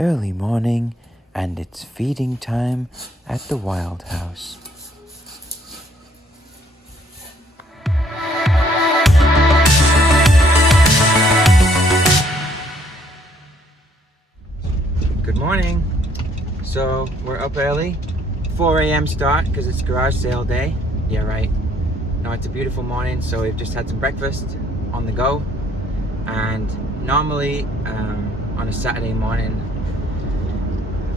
early morning and it's feeding time at the Wild House. Good morning. So we're up early, 4 a.m. start because it's garage sale day. Yeah, right. No, it's a beautiful morning, so we've just had some breakfast on the go. And normally on a Saturday morning,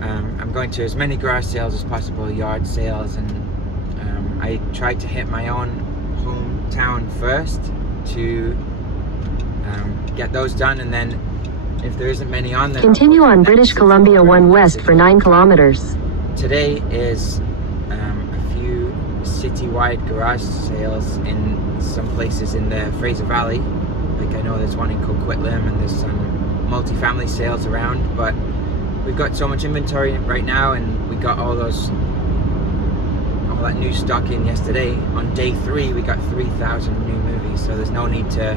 I'm going to as many garage sales as possible, yard sales, and I try to hit my own hometown first to get those done, and then if there isn't many on there, continue on British Columbia 1 West for 9 kilometers. Today is a few citywide garage sales in some places in the Fraser Valley. Like I know there's one in Coquitlam and there's some multi-family sales around, but we've got so much inventory right now, and we got all that new stock in yesterday. On day 3 we got 3,000 new movies, so there's no need to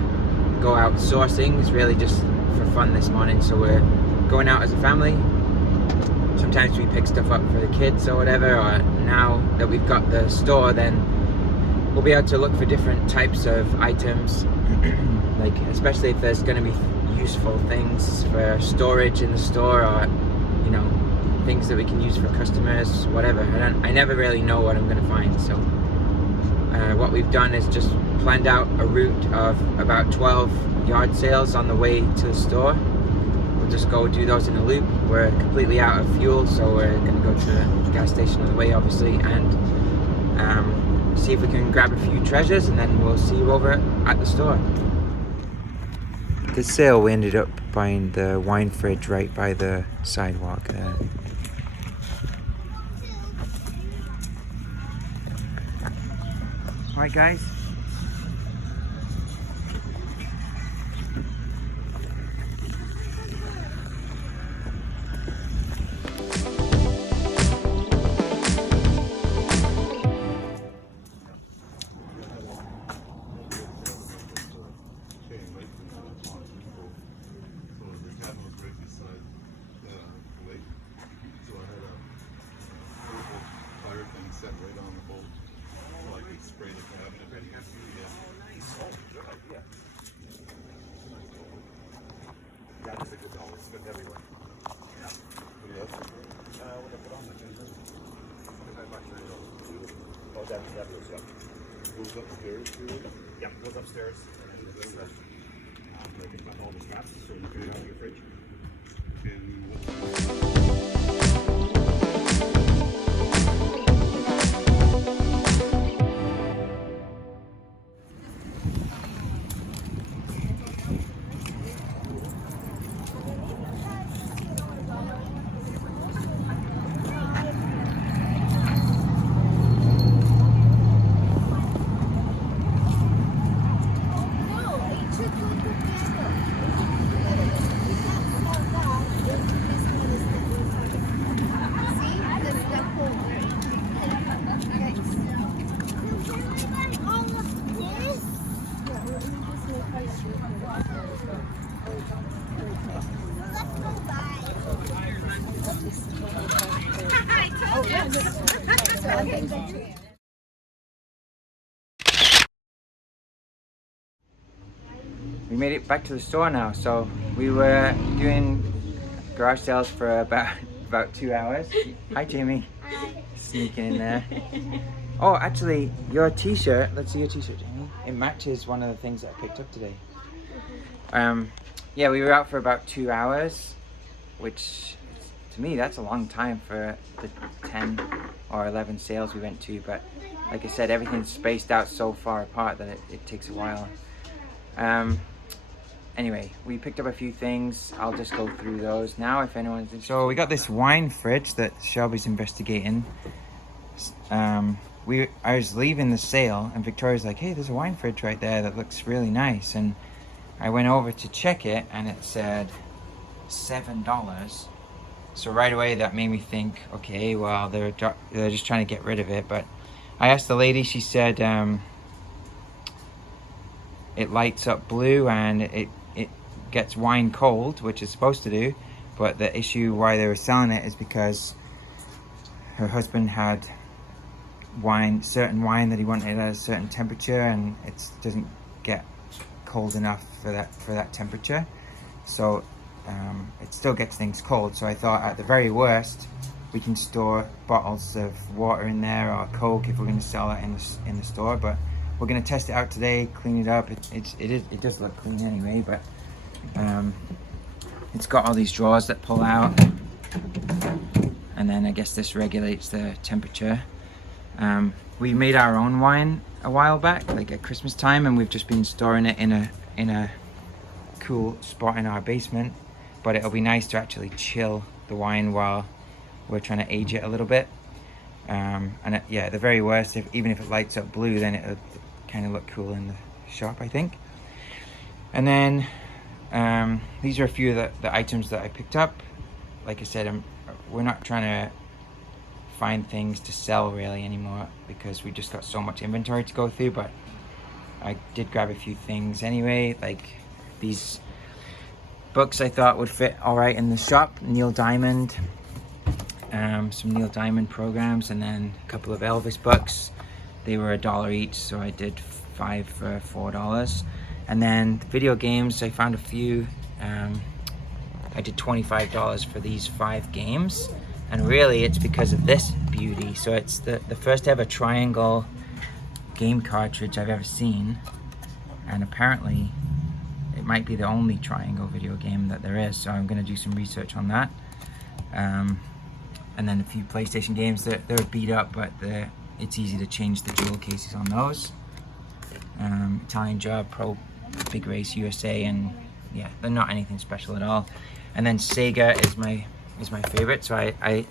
go out sourcing. It's really just for fun this morning, so we're going out as a family. Sometimes we pick stuff up for the kids or whatever, or now that we've got the store, then we'll be able to look for different types of items, like especially if there's going to be useful things for storage in the store, or you know, things that we can use for customers, whatever. I never really know what I'm going to find, so what we've done is just planned out a route of about 12 yard sales on the way to the store. We'll just go do those in a loop. We're completely out of fuel, so we're going to go to the gas station on the way, obviously, and see if we can grab a few treasures, and then we'll see you over at the store. This sale, we ended up buying the wine fridge right by the sidewalk there. Alright guys. Set right on the bolt, so I could spray the cabinet if I had to. Yeah. Oh, good idea. Yeah, that's a good doll. It's good everywhere. Yeah. What else? What I put on the ginger. Oh, that goes up. Goes upstairs too? Yeah, goes upstairs. And I think about all the straps so you can have your fridge. We made it back to the store now. So we were doing garage sales for about 2 hours. Hi Jamie. Hi. Sneaking in there. Oh, actually, your t-shirt, let's see your t-shirt, Jamie. It matches one of the things that I picked up today. Yeah, we were out for about 2 hours, which to me, that's a long time for the 10 or 11 sales we went to. But like I said, everything's spaced out so far apart that it takes a while. Anyway, we picked up a few things. I'll just go through those now if anyone's interested. So we got this wine fridge that Shelby's investigating. I was leaving the sale and Victoria's like, hey, there's a wine fridge right there that looks really nice. And I went over to check it and it said $7. So right away that made me think, okay, well, they're just trying to get rid of it. But I asked the lady, she said it lights up blue and it gets wine cold, which it's supposed to do, but the issue why they were selling it is because her husband had certain wine that he wanted at a certain temperature, and it doesn't get cold enough for that temperature, so it still gets things cold. So I thought at the very worst we can store bottles of water in there, or Coke if we're going to sell it in the store. But we're going to test it out today, clean it up. It does look clean anyway, but it's got all these drawers that pull out, and then I guess this regulates the temperature. We made our own wine a while back, like at Christmas time, and we've just been storing it in a cool spot in our basement. But it'll be nice to actually chill the wine while we're trying to age it a little bit. And at the very worst, even if it lights up blue, then it'll kind of look cool in the shop, I think. And then these are a few of the items that I picked up. Like I said, we're not trying to find things to sell really anymore, because we just got so much inventory to go through. But I did grab a few things anyway, like these books I thought would fit all right in the shop. Neil Diamond, some Neil Diamond programs, and then a couple of Elvis books. They were $1 each, so I did 5 for $4. And then video games, I found a few. I did $25 for these 5 games, and really it's because of this beauty. So it's the first ever triangle game cartridge I've ever seen, and apparently it might be the only triangle video game that there is, so I'm going to do some research on that. And then a few PlayStation games. They're beat up, but it's easy to change the jewel cases on those. Italian Job, Pro Big Race USA, and yeah, they're not anything special at all. And then Sega is my favorite, so I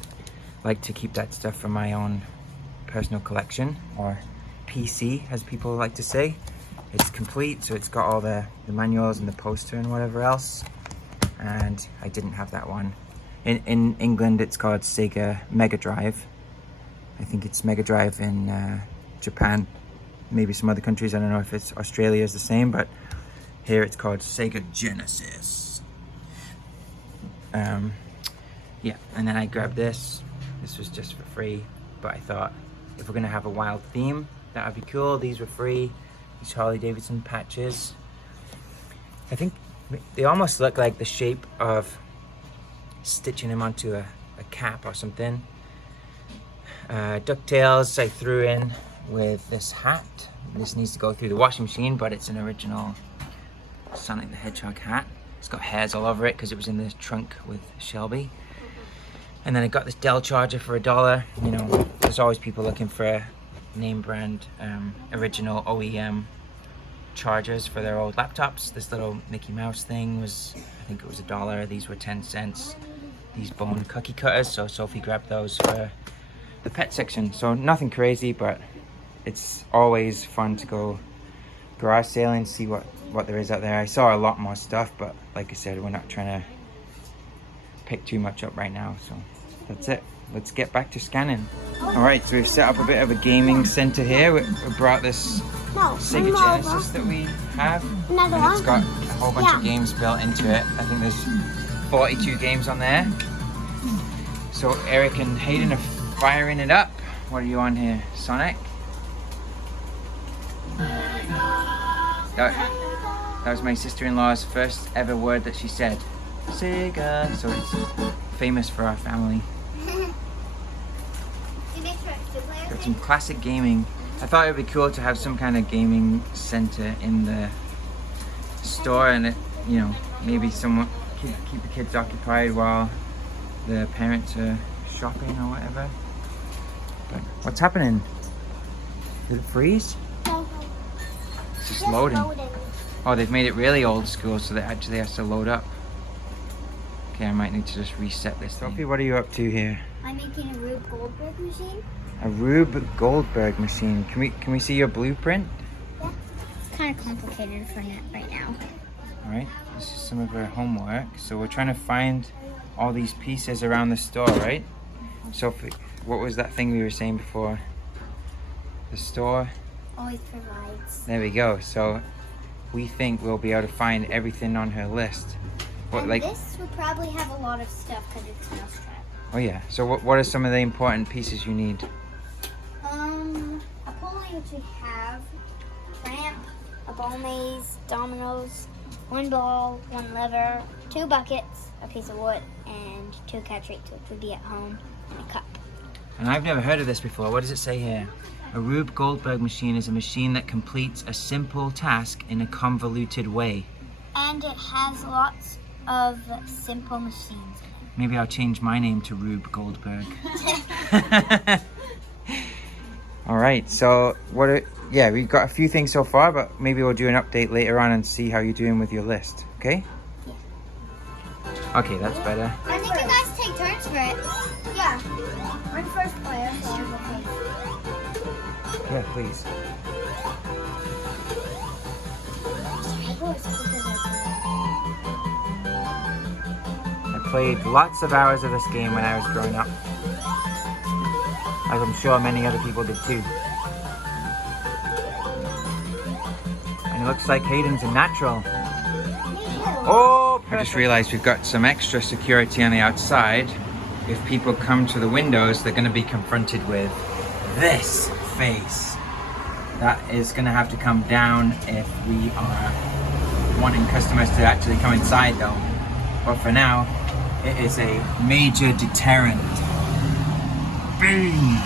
like to keep that stuff for my own personal collection, or PC as people like to say. It's complete, so it's got all the manuals and the poster and whatever else, and I didn't have that one. In England it's called Sega Mega Drive. I think it's Mega Drive in Japan, maybe some other countries. I don't know if it's Australia is the same, but here it's called Sega Genesis. Yeah, and then I grabbed this. This was just for free, but I thought if we're gonna have a wild theme, that would be cool. These were free. These Harley Davidson patches. I think they almost look like the shape of stitching them onto a cap or something. DuckTales I threw in with this hat. This needs to go through the washing machine, but it's an original Sonic the Hedgehog hat. It's got hairs all over it because it was in the trunk with Shelby. And then I got this Dell charger for $1. You know, there's always people looking for name brand, original OEM chargers for their old laptops. This little Mickey Mouse thing was, I think it was $1. These were 10 cents. These bone cookie cutters, so Sophie grabbed those for the pet section. So nothing crazy, but it's always fun to go garage sailing, see what there is out there. I saw a lot more stuff, but like I said, we're not trying to pick too much up right now, so that's it. Let's get back to scanning. Alright, so we've set up a bit of a gaming center here. We brought this Sega Genesis that we have, and it's got a whole bunch of games built into it. I think there's 42 games on there. So Eric and Hayden are firing it up. What are you on here, Sonic? That was my sister-in-law's first ever word that she said. Sega. So it's famous for our family. Got some classic gaming. I thought it would be cool to have some kind of gaming center in the store, and it, you know, maybe someone keep the kids occupied while the parents are shopping or whatever. But what's happening? Did it freeze? No. It's just loading. Oh, they've made it really old school, so that actually has to load up. Okay, I might need to just reset this. Sophie, what are you up to here? I'm making a Rube Goldberg machine. A Rube Goldberg machine. Can we see your blueprint? Yeah. It's kind of complicated for it right now. Alright, this is some of her homework. So we're trying to find all these pieces around the store, right? Sophie, what was that thing we were saying before? The store Always provides. There we go. So we think we'll be able to find everything on her list What, And like? this would probably have a lot of stuff because it's a mousetrap. Oh yeah. So what are some of the important pieces you need? A pulley which we have, ramp, a ball maze, dominoes, one ball, one lever, 2 buckets, a piece of wood, and 2 catch rates, which would be at home, and a cup. And I've never heard of this before. What does it say here? A Rube Goldberg machine is a machine that completes a simple task in a convoluted way. And it has lots of simple machines in it. Maybe I'll change my name to Rube Goldberg. All right, so yeah, we've got a few things so far, but maybe we'll do an update later on and see how you're doing with your list, okay? Yeah. Okay, that's better. I think you guys take turns for it. Yeah. I'm first player, so I'll go first. Yeah, please. I played lots of hours of this game when I was growing up, as I'm sure many other people did too. And it looks like Hayden's a natural. Oh, I just realized we've got some extra security on the outside. If people come to the windows, they're going to be confronted with this face. That is going to have to come down if we are wanting customers to actually come inside though. But for now, it is a major deterrent. Boom!